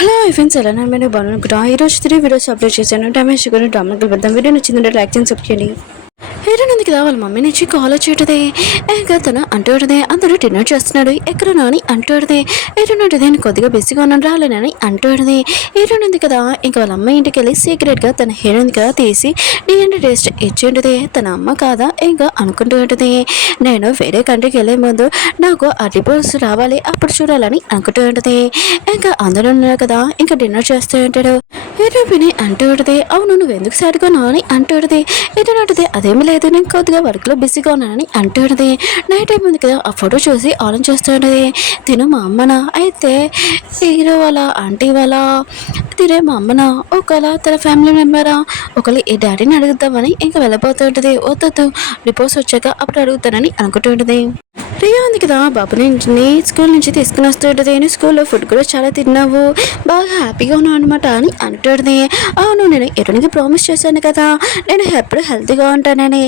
Hello friends, ఎలా నేను బాగున్నాను. ఈరోజు 3 వీడియోస్ అప్లోడ్ చేశాను. డ్యామేజ్ కూడా డ్రామాకి పెడతాం. వీడియో నచ్చిందంటే లైక్ చేసి సబ్స్క్రైబ్ చేయండి. హీరోనందుకు వాళ్ళ మమ్మీ నుంచి కాల్ వచ్చేటదే. ఇంకా తను అంటూడదే అందరూ డిన్నర్ చేస్తున్నాడు ఎక్కడనో అని అంటూడదే. హీరోనంటే నేను కొద్దిగా బిజీగా ఉన్నాను రాలేనని అంటూడదే. హీరోనుంది కదా ఇంకా వాళ్ళ అమ్మ ఇంటికి వెళ్ళి సీక్రెట్గా తన హీరోని కదా తీసి డిఎన్ఏ టెస్ట్ ఇచ్చిండదే. తన అమ్మ కాదా ఇంకా అనుకుంటూ ఉంటుంది. నేను వేరే కంట్రీకి వెళ్ళే ముందు నాకు ఆ రిపోర్ట్స్ రావాలి, అప్పుడు చూడాలని అనుకుంటూ ఉంటుంది. ఇంకా అందరూ ఉన్నారు కదా ఇంకా డిన్నర్ చేస్తూ ఉంటాడు. హీరో విని అంటూ ఉంటుంది, అవును నువ్వు ఎందుకు సాడ్గా ఉన్నావు అని అంటూ ఉంటుంది. ఏంటంటే అదేమీ లేదు, నేను కొద్దిగా వర్క్లో బిజీగా ఉన్నానని అంటూ ఉంటుంది. నైట్ అయిపోయింది కదా, ఆ ఫోటో చూసి ఆలోచన చేస్తూ ఉంటుంది. తిను మా అమ్మనా అయితే హీరో వాళ్ళ ఆంటీ వాళ్ళ తినే మా అమ్మనా ఒకవేళ తన ఫ్యామిలీ మెంబరా ఒకవేళ ఈ డాడీని అడుగుతామని ఇంకా వెళ్ళిపోతూ ఉంటుంది. వద్దు రిపోర్ట్స్ వచ్చాక అప్పుడు అడుగుతానని అనుకుంటూ ఉంటుంది. రియా ఉంది కదా బాబు నుంచి స్కూల్ నుంచి తీసుకుని వస్తూ ఉంటుంది. నేను స్కూల్లో ఫుడ్ కూడా చాలా తిన్నావు, బాగా హ్యాపీగా ఉన్నావు అనమాట అని అంటుంది. అవును నేను ఎరునికి ప్రామిస్ చేశాను కదా నేను ఎప్పుడు హెల్తీగా ఉంటానని.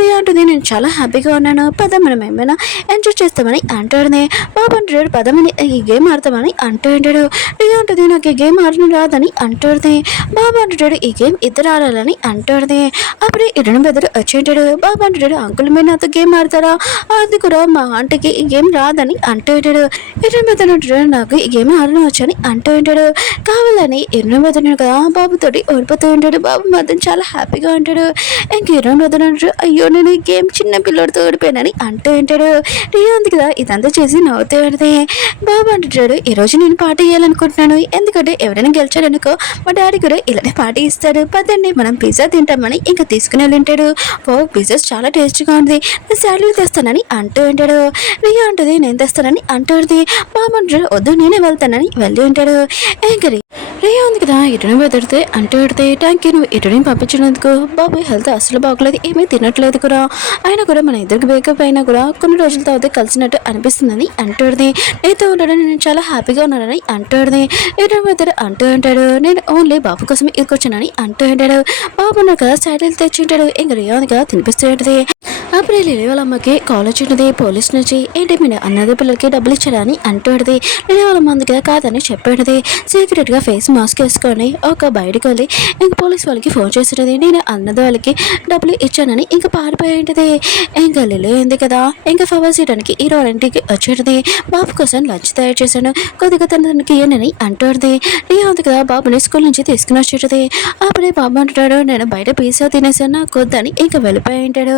రియా అంటుంది, నేను చాలా హ్యాపీగా ఉన్నాను, పద మనం ఏమైనా ఎంజాయ్ చేస్తామని అంటుంది. బాబు అంటాడు పదమని ఈ గేమ్ ఆడతామని అంటూ ఉంటాడు. రియా అంటుంది, నాకు ఈ గేమ్ ఆడడం రాదని అంటుంది. బాబు అంటాడు ఈ గేమ్ ఇద్దరు ఆడాలని అంటుంది. అప్పుడే ఇరుని బెదరు వచ్చి ఉంటాడు. బాబు అంటాడు అంకుల్ మీరు నాతో గేమ్ ఆడతారా, అది కూడా మా ఆంటీకి ఈ గేమ్ రాదని అంటూ ఉంటాడు. ఇరుని బెదరు నాకు ఈ గేమ్ ఆడడం వచ్చని అంటూ ఉంటాడు. కావాలని ఇరుని బెదరు కదా బాబుతోటి ఓడిపోతూ ఉంటాడు. బాబు మాత్రం చాలా హ్యాపీగా ఉంటాడు. ఇంక ఇరుని బెదరు అంటాడు, అయ్యో నేను ఈ గేమ్ చిన్న పిల్లడితో ఓడిపోయానని అంటూ ఉంటాడు. రియా ఉంది కదా ఇదంతా చేసి నవ్వుతూ ఉంటుంది. బాబు అంటాడు ఈరోజు నేను పార్టీ చేయాలనుకుంటున్నాను, ఎందుకంటే ఎవరైనా గెలిచారనుకో మా డాడీ కూడా ఇలానే పార్టీ ఇస్తాడు, పదండి మనం పిజ్జా తింటామని ఇంకా తీసుకుని వెళ్ళింటాడు. ఓ పిజ్జా చాలా టేస్ట్గా ఉంది, నేను శాలరీ తెస్తానని అంటూ ఉంటాడు. రియా అంటుంది నేను తెస్తానని అంటుంది. బాబు అంటాడు వద్దు నేనే వెళ్తానని వెళ్ళి ఉంటాడు. ఇంకా రియా ఉంది కదా ఇటుని బెదిరితే అంటూ పెడితే థ్యాంక్ యూ నువ్వు ఇటుని పంపించినందుకు, బాబు హెల్త్ అసలు బాగోలేదు, ఏమీ తినట్లేదు కూడా, అయినా కూడా మన ఇద్దరికి బ్రేకప్ అయినా కూడా కొన్ని రోజుల తర్వాత కలిసినట్టు అనిపిస్తుందని అంటుంది. నీతో ఉండడం నేను చాలా హ్యాపీగా ఉన్నానని అంటుంది. ఇటుని బెదరు అంటూ ఉంటాడు నేను ఓన్లీ బాబు కోసం ఇరుకొచ్చానని అంటూ ఉంటాడు. బాబు నాకు కదా శాలరీలు తెచ్చి ఉంటాడు. ఇంకా రియా ఉంది కదా తినిపిస్తూ ఉంటుంది. అప్పుడు లిలీ వాళ్ళ అమ్మకి కాల్ వచ్చింది పోలీస్ నుంచి. ఏంటి మీరు అన్నది పిల్లలకి డబ్బులు ఇచ్చాడని అంటుంది. లిలీ వాళ్ళ మందిగా కాదని చెప్పేది. సీక్రెట్గా ఫేస్ మాస్క్ వేసుకొని ఒక బయటకు వెళ్ళి ఇంక పోలీస్ వాళ్ళకి ఫోన్ చేసేది. నేను అన్నది వాళ్ళకి డబ్బులు ఇచ్చానని ఇంకా పారిపోయి ఉంటుంది. ఇంకా లిలీ ఉంది కదా ఇంకా ఫవర్ చేయడానికి ఈ ఇంటికి వచ్చేది. బాబు కోసం లంచ్ తయారు చేశాను, కొద్దిగా తనకి ఏనని అంటుంది. రియా ఉంది కదా బాబుని స్కూల్ నుంచి తీసుకుని వచ్చేది. అప్పుడే బాబు అంటాడు నేను బయట పిజ్జా తినేసాను నాకు వద్దని ఇంకా వెళ్ళిపోయి ఉంటాడు.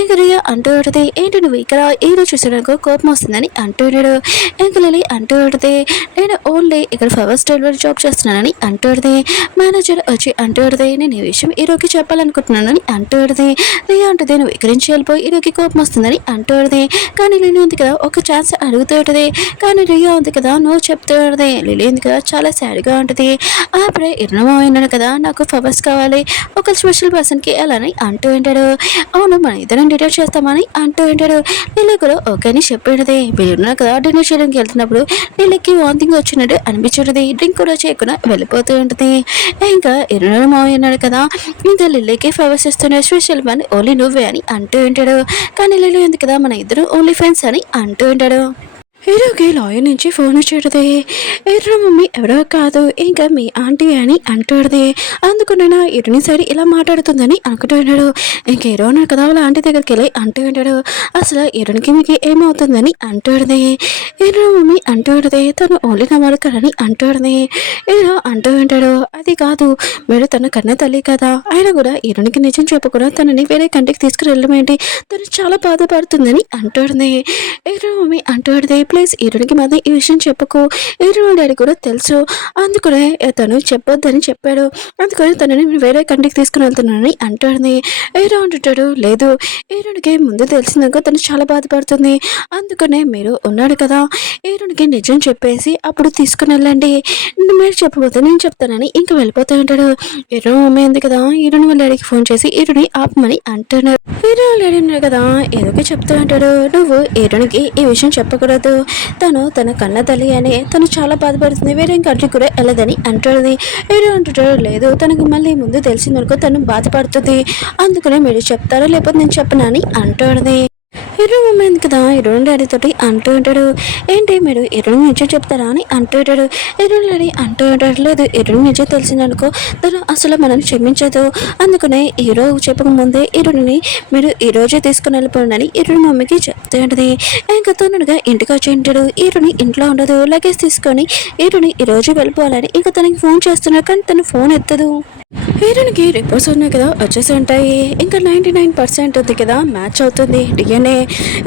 ఇంకా రియా అంటూ ఉంటుంది ఏంటి నువ్వు ఇక్కడ ఏదో చూసాడనుకో కోపం వస్తుందని అంటూ ఉంటాడు. ఇంకా లిలీ అంటూ ఉంటుంది నేను ఓన్లీ ఇక్కడ ఫ్లవర్స్ డెలివరీ జాబ్ చేస్తున్నానని అంటూ ఉంటుంది. మేనేజర్ వచ్చి అంటూ ఉంటుంది నేను ఈ విషయం ఈరోకి చెప్పాలనుకుంటున్నానని అంటూ ఉంటుంది. రియా అంటుంది నువ్వు ఇక్కడి నుంచి వెళ్ళిపోయి ఈరోకి కోపం వస్తుందని అంటూ ఉంటుంది. కానీ లిలీ ఉంది కదా ఒక ఛాన్స్ అడుగుతూ ఉంటుంది. కానీ రియా ఉంది కదా నువ్వు చెప్తూ ఉంటుంది. లిలీ ఉంది కదా చాలా సాడ్గా ఉంటుంది. అప్పుడే ఇరుణమో అయినాడు కదా నాకు ఫ్లవర్స్ కావాలి ఒక స్పెషల్ పర్సన్కి వెళ్ళని అంటూ ఉంటాడు. అవును మన ఇద్దరం డిటైర్ చేస్తామని అంటూ ఉంటాడు. లిలీ కూడా ఓకే అని చెప్పేది. వీళ్ళున్నారు కదా డిన్నర్ చేయడానికి వెళ్తున్నప్పుడు లిలీకి వాంతింగ్ వచ్చినట్టు అనిపించుంటుంది. డ్రింక్ కూడా చేయకుండా వెళ్ళిపోతూ ఉంటుంది. ఇంకా ఇరుణు మావయ్య ఉన్నాడు కదా ఇంకా లిల్లీకి ఫ్లవర్స్ ఇస్తున్న స్పెషల్ వన్ ఓన్లీ నువ్వే అని అంటూ ఉంటాడు. కానీ లిల్లీ ఉంది కదా మన ఇద్దరు ఓన్లీ ఫ్రెండ్స్ అని అంటూ ఉంటాడు. హీరోకి లాయర్ నుంచి ఫోన్ వచ్చేటది. హీరో మమ్మీ ఎవరో కాదు ఇంకా మీ ఆంటీ అని అంటాడుది. అందుకు నేను ఇరుని సైడ్ ఇలా మాట్లాడుతుందని అనుకుంటూ ఉన్నాడు. ఇంక హీరో ఉన్నాడు కదా వాళ్ళ ఆంటీ దగ్గరికి వెళ్ళి అంటూ ఉంటాడు అసలు ఇరునికి మీకు ఏమవుతుందని అంటాడుది. హీరో మమ్మీ అంటాడుది తను ఓన్లీ నమ్మడు కదని అంటాడుది. హీరో అంటూ ఉంటాడు అది కాదు మీరు తన కన్న తల్లి కదా, ఆయన కూడా ఇరునికి నిజం చెప్పకుండా తనని వేరే కంటికి తీసుకుని వెళ్ళడం ఏంటి, తను చాలా బాధపడుతుందని అంటాడుది. హీరో మమ్మీ అంటాడుది ప్లీజ్ హీరోనికి మాత్రం ఈ విషయం చెప్పకు, హీరో డాడీ కూడా తెలుసు అందుకనే తను చెప్పొద్దని చెప్పాడు, అందుకని తనని వేరే కంటికి తీసుకుని వెళ్తున్నానని అంటాడు. హీరో అంటుంటాడు లేదు హీరోనికి ముందు తెలిసిందాక తను చాలా బాధపడుతుంది, అందుకనే మీరు ఉన్నాడు కదా హీరోనికి నిజం చెప్పేసి అప్పుడు తీసుకుని వెళ్ళండి, మీరు చెప్పబోతే నేను చెప్తానని ఇంకా వెళ్ళిపోతూ ఉంటాడు. హీరో అమ్మాయి ఉంది కదా హీరోని వాళ్ళ డాడీకి ఫోన్ చేసి హీరోని ఆపమని అంటున్నారు. హీరో డాడీ ఉన్నారు కదా ఏదో చెప్తూ ఉంటాడు నువ్వు హీరోనికి ఈ విషయం చెప్పకూడదు, తను తన కన్న తల్లి అని తను చాలా బాధపడుతుంది, వేరే కంట్రీ కూడా వెళ్ళదని అంటుంది. హీరో అంటుంటాడు లేదు తనకు మళ్ళీ ముందు తెలిసిందనుకో తను బాధపడుతుంది, అందుకనే మీరు చెప్తారో లేకపోతే నేను చెప్పనని అంటుంది. హీరో మమ్మీ కదా హీరోయిన్ డాడీ తోటి అంటూ ఉంటాడు. ఏంటి మీరు హీరోయిన్ నిజం చెప్తారా అని అంటూ ఉంటాడు. హీరోయిన్ డాడీ అంటూ ఉంటాడు, లేదు హీరోయిన్ నిజం తెలిసిందనుకో తను అసలు మనల్ని క్షమించదు, అందుకనే హీరో చెప్పకముందే హీరోని మీరు ఈ రోజే తీసుకుని వెళ్ళిపోండి హీరోయిన్ మమ్మీకి చెప్తూ ఉంటుంది. ఇంకా తొందరగా ఇంటికి వచ్చి ఉంటాడు. హీరోని ఇంట్లో ఉండదు. లగేజ్ తీసుకొని హీరోని ఈ రోజు వెళ్ళిపోవాలని ఇంకా తనకి ఫోన్ చేస్తున్నాడు, కానీ తను ఫోన్ ఎత్తదు. హీరోయిన్కి రిపోర్ట్స్ ఉన్నాయి కదా వచ్చేసి ఉంటాయి. ఇంకా 99% ఉంది కదా మ్యాచ్ అవుతుంది డిఎన్ఏ.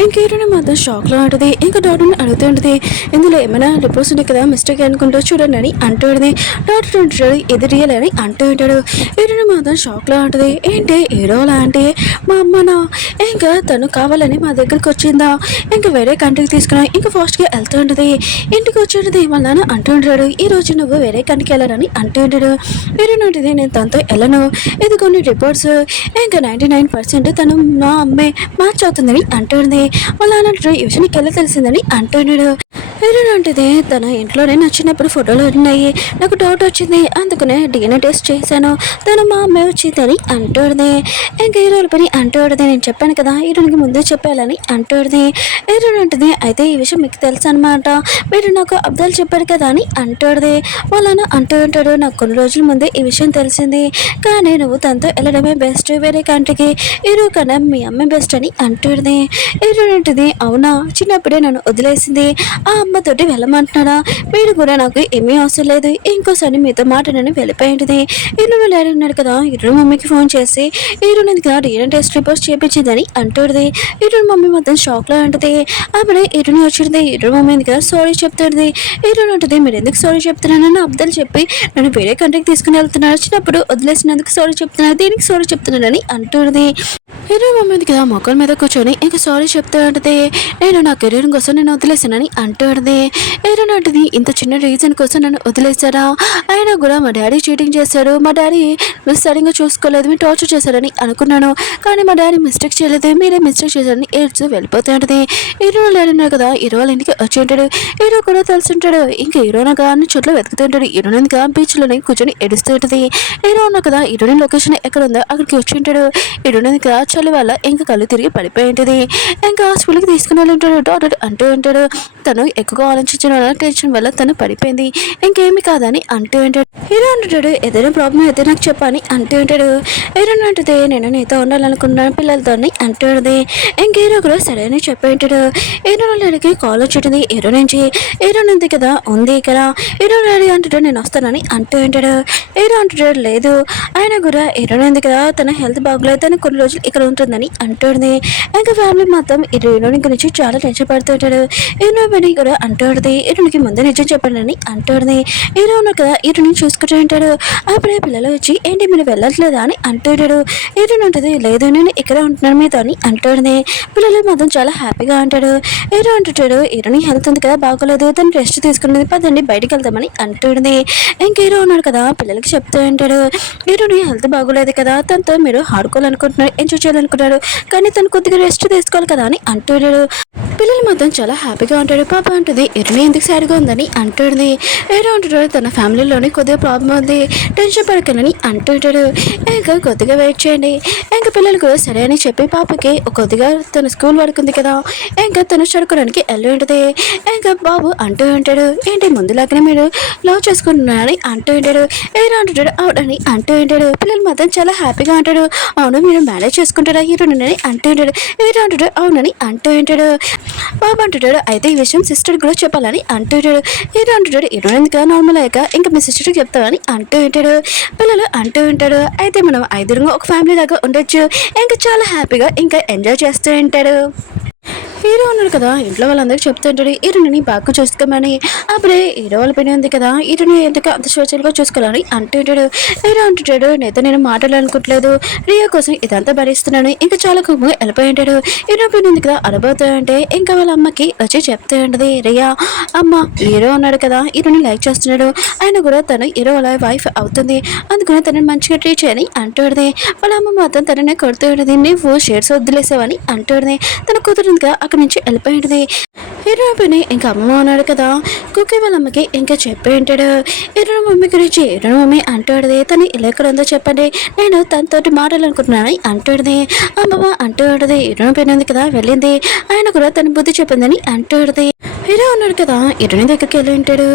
ఇంక హీరోయిన్ మాత్రం షాక్లో ఉంటుంది. ఇంకా డాక్టర్ని అడుగుతూ ఉంటుంది, ఇందులో ఏమైనా రిపోర్ట్స్ ఉన్నాయి కదా మిస్టేక్ అనుకుంటూ చూడండి అని అంటూ ఉంటుంది. డాక్టర్ ఉంటాడు, ఇది రియల్ అని అంటూ ఉంటాడు. హీరోయిన్ మాత్రం షాక్లో ఉంటుంది. ఏంటి హీరో లాంటి మా అమ్మనా, ఇంకా తను కావాలని మా దగ్గరికి వచ్చిందా, ఇంకా వేరే కంట్రీకి తీసుకున్నా ఇంకా ఫాస్ట్గా వెళ్తూ ఉంటుంది. ఇంటికి వచ్చేది వాళ్ళ నాన్న అంటూ ఉంటాడు, ఈ రోజు నువ్వు వేరే కంట్రీకి వెళ్ళాలని అంటూ ఉంటాడు. హీరోయిన్ ఉంటుంది, నేను తనతో వెళ్ళను, ఇది కొన్ని రిపోర్ట్స్ ఇంకా 99% తను మా అమ్మే మ్యాచ్ అవుతుందని అంటుంది. వాళ్ళ నాన్న ఈ విషయం నీకు ఎలా తెలిసిందని అంటున్నాడు. హీరోయిన్ అంటే తన ఇంట్లోనే నచ్చినప్పుడు ఫోటోలు ఉన్నాయి, నాకు డౌట్ వచ్చింది, అందుకనే డిఎన్ఏ టెస్ట్ చేశాను, తను మా అమ్మాయి వచ్చిందని అంటుంది. ఇంకా హీరోల పని అంటుంది, నేను చెప్పాను కదా హీరోయిన్కి ముందే చెప్పాలని అంటుంది. హీరోయిన్ అంటుంది, అయితే ఈ విషయం మీకు తెలుసు అనమాట, మీరు నాకు అబ్దాలు చెప్పారు కదా అని అంటుంది. వాళ్ళ అంటూ ఉంటాడు, నాకు కొన్ని రోజుల ముందే ఈ విషయం తెలిసింది, కానీ నువ్వు తనతో వెళ్ళడమే బెస్ట్, వేరే కంట్రీకి హీరో కన్నా మీ అమ్మాయి బెస్ట్ అని అంటుంది. హీరోయిన్ అంటుంది, అవునా, చిన్నప్పుడే నన్ను వదిలేసింది, ఆ అమ్మతోటి వెళ్ళమంటున్నాడా, మీరు కూడా నాకు ఏమీ అవసరం లేదు, ఇంకోసారి మీతో మాట్లాడని వెళ్ళిపోయింది. హీరోయిన్ డాడీ ఉన్నాడు కదా, హీరోయిన్ మమ్మీకి ఫోన్ చేసి హీరోయిన్ కదా డిఎన్ఏ టెస్ట్ రిపోర్ట్స్ చేయించిందని అంటుంది. హీరోయిన్ మమ్మీ మొత్తం షాక్లో ఉంటుంది. అప్పుడే హీరోయిన్ వచ్చింది. హీరోయిన్ మమ్మీ కదా సారీ చెప్తుంది. హీరోయిన్ ఉంటుంది, మీరు ఎందుకు సారీ చెప్తున్నానని అబ్దాలు చెప్పి నన్ను వేరే కంట్రీకి తీసుకుని వెళ్తున్నారు, వచ్చినప్పుడు వదిలేసినందుకు సారీ చెప్తున్నారు, దీనికి సారీ చెప్తున్నానని అంటుంది. హీరో మమ్మీ కదా మొక్కల మీద కూర్చొని ఇంకా సారీ చెప్తూ ఉంటుంది, నేను నా కెరీర్ కోసం నేను వదిలేసానని అంటుంది. హీరోయిన్ అంటుంది, ఇంత చిన్న రీజన్ కోసం నన్ను వదిలేశారా, అయినా కూడా మా డాడీ చీటింగ్ చేశాడు, మా డాడీ మీరు సరిగ్గా చూసుకోలేదు, మీరు టార్చర్ చేశారని అనుకున్నాను, కానీ మా డాడీ మిస్టేక్ చేయలేదు, మీరే మిస్టేక్ చేశారని ఏడ్చు వెళ్ళిపోతూ ఉంటుంది. హీరో డాడీ ఉన్నారు కదా, హీరో వాళ్ళ ఇంటికి వచ్చి ఉంటాడు. హీరో కూడా తెలుసుంటాడు. ఇంకా హీరోనగా అన్ని చోట్ల వెతుకుతూ ఉంటాడు. హీరోయిన్గా బీచ్లోనే కూర్చొని ఏడుస్తూ ఉంటుంది. హీరో ఉన్నా కదా హీరోయిన్ లొకేషన్ ఎక్కడ ఉందో అక్కడికి వచ్చి ఉంటాడు. హీరోయిన్గా చలి వల్ల ఇంకా కళ్ళు తిరిగి పడిపోయి ఉంటుంది. ఇంకా హాస్పిటల్కి తీసుకుని వెళ్ళి ఉంటాడు. డాక్టర్ అంటూ ఉంటాడు, తను ఎక్కువగా ఆలోచించిన టెన్షన్ వల్ల తను పడిపోయింది, ఇంకేమి కాదని అంటూ ఉంటాడు. హీరో అంటాడు, ఏదైనా ప్రాబ్లం అయితే నాకు చెప్పని అంటూ ఉంటాడు. హీరోయిన్ అంటుంది, నేను నీతో ఉండాలనుకున్నాను పిల్లలతో అంటుంది. ఇంక హీరో కూడా సరే అని చెప్పి ఉంటాడు. హీరోయిన్ డాడీకి కాల్ వచ్చింటుంది. హీరో నుంచి హీరోయిన్ ఉంది కదా ఉంది ఇక్కడ. హీరో డాడీ అంటాడు, నేను వస్తానని అంటూ ఉంటాడు. హీరో అంటాడు, లేదు ఆయన కూడా హీరోయిన్ ఉంది కదా, తన హెల్త్ బాగోలేదు, తను కొన్ని రోజులు ఇక్కడ ఉంటుందని అంటుంది. ఇంకా ఫ్యామిలీ మొత్తం హీరోయిన్ గురించి చాలా టెన్షన్ పడుతుంటాడు. హీరోయిన్ కూడా అంటుంది, హీరోయిన్కి ముందే నిజం చెప్పానని అంటుంది. హీరో ఉన్నారు కదా హీరోయిన్ చూసుకుంటూ ఉంటాడు. అప్పుడే పిల్లలు వచ్చి, ఏంటి మీరు వెళ్ళట్లేదా అని అంటుంటాడు. హీరోయిన్ ఉంటుంది, లేదు నేను ఇక్కడ ఉంటున్నాను మీతో అని అంటుంది. పిల్లలు మాత్రం చాలా హ్యాపీగా అంటాడు. హీరో అంటుంటాడు, హీరోయిన్ హెల్త్ ఉంది కదా బాగోలేదు, తను రెస్ట్ తీసుకున్నది, పదండి బయటికి వెళ్తామని అంటుంది. ఇంక హీరో ఉన్నాడు కదా పిల్లలకి చెప్తూ ఉంటాడు, హీరోయిన్ హెల్త్ బాగోలేదు కదా, తనతో మీరు ఆడుకోవాలనుకుంటున్నారు, ఎంజాయ్ చేయాలనుకుంటున్నారు, కానీ తను కొద్దిగా రెస్ట్ తీసుకోవాలి కదా అని అంటున్నాడు. పిల్లలు మాత్రం చాలా హ్యాపీగా ఉంటాడు. పాప అంటుంది, హీరోయిన్ ఎందుకు సాడ్గా ఉందని అంటుంది. హీరో అంటుంటాడు, తన ఫ్యామిలీలోని కొద్దిగా ప్రాబ్లం ఉంది, టెన్షన్ పడకనని అంటుంటాడు. ఇంకా కొద్దిగా వెయిట్ చేయండి. ఇంకా పిల్లలు కూడా సరే అని చెప్పి పాపకి కొద్దిగా తన స్కూల్ పడుకుంది కదా, ఇంకా తను చదువుకోవడానికి వెళ్ళి ఉంటుంది. ఇంకా బాబు అంటూ ఉంటాడు, ఏంటి ముందులాగానే మీరు లవ్ చేసుకుంటున్నారని అంటూ ఉంటాడు. హీరో అంటుంటాడు, అవునని అంటూ ఉంటాడు. పిల్లలు మాత్రం చాలా హ్యాపీగా ఉంటాడు. అవును మీరు మ్యారేజ్ చేసుకుంటారా హీరోయిన్ అని అంటూ ఉంటాడు. హీరో అంటాడు, అవునని అంటూ ఉంటాడు. బాబు అంటుంటాడు, అయితే ఈ విషయం సిస్టర్ కూడా చెప్పాలని అంటుంటాడు. హీరో అంటుంటాడు, హీరోయిన్ కదా నార్మల్ అయ్యాక ఇంకా మీ సిస్టర్కి చెప్తామని అంటూ ఉంటాడు. పిల్లలు అంటూ ఉంటాడు, అయితే మనం ఐదుగురు ఒక ఫ్యామిలీ లాగా ఉండొచ్చు, ఇంకా చాలా హ్యాపీగా ఇంకా ఎంజాయ్ చేస్తూ ఉంటాడు. హీరో ఉన్నాడు కదా ఇంట్లో వాళ్ళందరికీ చెప్తుంటాడు, హీరోని బాగా చూసుకోమని. అప్పుడే హీరో వాళ్ళ పని ఉంది కదా, హీరోని ఎందుకు అంత స్పెషల్గా చూసుకోవాలని అంటుంటాడు. హీరో అంటుంటాడు, నేను మాట్లాడాలనుకోవట్లేదు, రియో కోసం ఇదంతా భరిస్తున్నాను, ఇంకా చాలా కోపంగా వెళ్ళిపోయి ఉంటాడు. హీరో పని ఉంది కదా అనుభవుతూ ఉంటే ఇంకా వాళ్ళ అమ్మకి వచ్చి చెప్తూ ఉంటుంది, రియా అమ్మ హీరో ఉన్నాడు కదా హీరోని లైక్ చేస్తున్నాడు, ఆయన కూడా తను హీరో వాళ్ళ వైఫ్ అవుతుంది, అందుకని తనని మంచిగా ట్రీట్ చేయని అంటుంది. వాళ్ళ అమ్మ మాత్రం తననే కొడుతూ ఉంటుంది, నువ్వు షేర్స్ వదిలేసావని అంటుంది. తన కూతురుగా అక్కడ అక్కడి నుంచి వెళ్ళిపోయింది. హీరో పని ఇంకా అమ్మ ఉన్నాడు కదా, కుక్కీ వాళ్ళ అమ్మకి ఇంకా చెప్పి ఉంటాడు హీరో మమ్మీ గురించి. హీరో మమ్మీ అంటాడుది, తను ఇలా ఎక్కడ ఉందో చెప్పండి, నేను తనతోటి మాట్లాడాలనుకుంటున్నాను అంటాడుది. అమ్మమ్మ అంటాడుది, హీరో పని ఉంది కదా వెళ్ళింది, ఆయన కూడా తన బుద్ధి చెప్పిందని అంటాడుది. హీరో ఉన్నాడు కదా, హీరోని దగ్గరికి వెళ్ళి ఉంటాడు.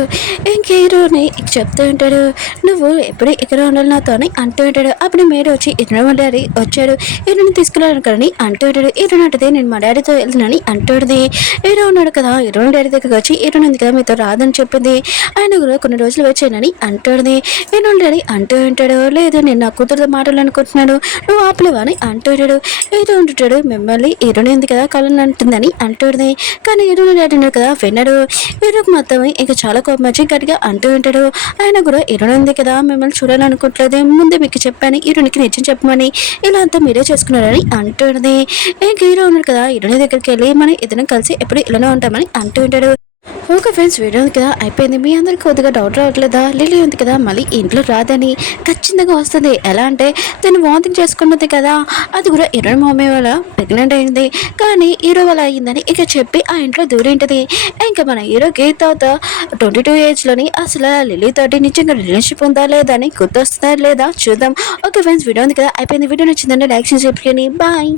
ఇంక హీరోని చెప్తూ ఉంటాడు, నువ్వు ఎప్పుడు ఇక్కడ ఉండాలి నాతో అని అంటూ ఉంటాడు. అప్పుడు మేడ వచ్చి హీరో మా డాడీ వచ్చాడు, హీరోని తీసుకెళ్ళాలని అంటూ ఉంటాడు. హీరోని అంటే నేను మా డాడీతో వెళ్తున్నాను అంటాడుది. హీరో ఉన్నాడు కదా, హీరోని డాడీ దగ్గరికి వచ్చి హీరోని ఉంది కదా మీతో రాదని చెప్పింది, ఆయన కూడా కొన్ని రోజులు వచ్చానని అంటాడుది. హీరోని డాడీ అంటూ ఉంటాడు, లేదు నేను నా కూతురుతో మాట్లాడాలనుకుంటున్నాను, నువ్వు ఆపలేవా అని అంటాడు. హీరో ఉంటుంటాడు, మిమ్మల్ని హీరోని ఉంది కదా కళ్ళని అంటుందని అంటాడుది. కానీ హీరోని డాడీ ఉన్నాడు కదా విన్నాడు. హీరోకి మొత్తం ఇంకా చాలా కోపం వచ్చి గట్టిగా అంటూ ఉంటాడు. ఆయన కూడా హీరోని ఉంది కదా మిమ్మల్ని చూడాలనుకుంటలేదు, ముందే మీకు చెప్పాను హీరోనికి నిజం చెప్పమని, ఇలా అంతా మీరే చేసుకున్నారని అంటుంది. ఇంక హీరో ఉన్నాడు కదా, హీరోని దగ్గరికి వెళ్ళి మనం ఇద్దరం కలిసి ఎప్పుడు ఇలానే ఉంటామని అంటూ ఉంటాడు. ఓకే ఫ్రెండ్స్, వీడియో ఉంది కదా అయిపోయింది. మీ అందరికి కొద్దిగా డౌట్ రావట్లేదా, లిల్లీ ఉంది కదా మళ్ళీ ఇంట్లో రాదని? ఖచ్చితంగా వస్తుంది. ఎలా అంటే తను వాంతింగ్ చేసుకున్నది కదా, అది కూడా హీరో మమ్మీ వల్ల ప్రెగ్నెంట్ అయింది, కానీ హీరో వల్ల అయిందని ఇక చెప్పి ఆ ఇంట్లో దూరింటది. ఇంకా మన హీరోకి తర్వాత 22 ఏజ్లోని అసలు లిల్లీ తోటి నిజంగా రిలేషన్షిప్ ఉందా లేదా అని గుర్తొస్తుందా లేదా చూద్దాం. ఓకే ఫ్రెండ్స్, వీడియో ఉంది కదా అయిపోయింది. వీడియో నచ్చిందంటే లైక్ చేసి చెప్పండి. బాయ్.